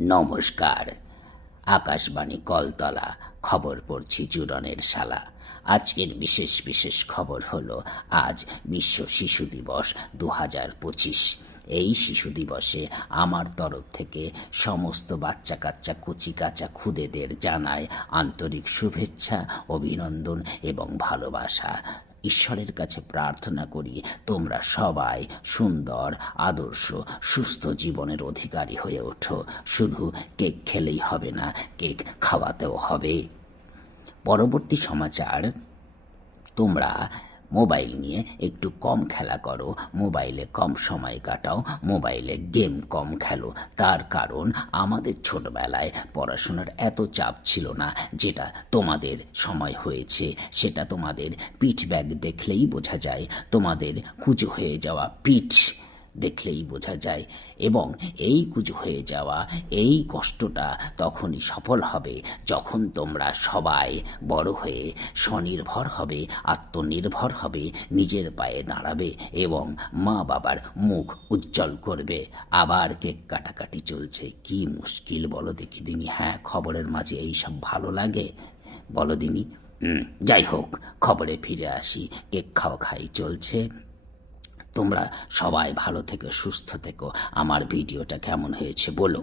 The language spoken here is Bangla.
নমস্কার। আকাশবাণী কলতলা, খবর পড়ছি চূড়নের শালা। আজকের বিশেষ খবর হলো আজ বিশ্ব শিশু দিবস 2025। এই শিশু দিবসে আমার তরফ থেকে সমস্ত বাচ্চা কাচ্চা কচি কাঁচা খুদেদের জানায় আন্তরিক শুভেচ্ছা, অভিনন্দন এবং ভালোবাসা। ঈশ্বরের কাছে প্রার্থনা করি তোমরা সবাই সুন্দর, আদর্শ, সুস্থ জীবনের অধিকারী হয়ে ওঠো। শুধু কেক খেলেই হবে না, কেক খাওয়াতেও হবে। পরবর্তী সমাচার, তোমরা মোবাইল নিয়ে একটু কম খেলা করো, মোবাইলে কম সময় কাটাও, মোবাইলে গেম কম খেলো। তার কারণ আমাদের ছোটবেলায় পড়াশোনার এত চাপ ছিল না, যেটা তোমাদের সময় হয়েছে সেটা তোমাদের পিঠ ব্যাগ দেখলেই বোঝা যায়, তোমাদের কুঁজো হয়ে যাওয়া পিঠ দেখলেই বোঝা যায়। এবং এই কুঁজো হয়ে যাওয়া এই কষ্টটা তখনই সফল হবে যখন তোমরা সবাই বড় হয়ে স্বনির্ভর হবে, আত্মনির্ভর হবে, নিজের পায়ে দাঁড়াবে এবং মা বাবার মুখ উজ্জ্বল করবে। আবার কেক কাটাকাটি চলছে, কি মুশকিল বলো দেখি দিনি। হ্যাঁ, খবরের মাঝে এইসব ভালো লাগে বলো দিনি। যাই হোক, খবরে ফিরে আসি। কেক খাই চলছে। তোমরা সবাই ভালো থেকো, সুস্থ থেকো। আমার ভিডিওটা কেমন হয়েছে বলো।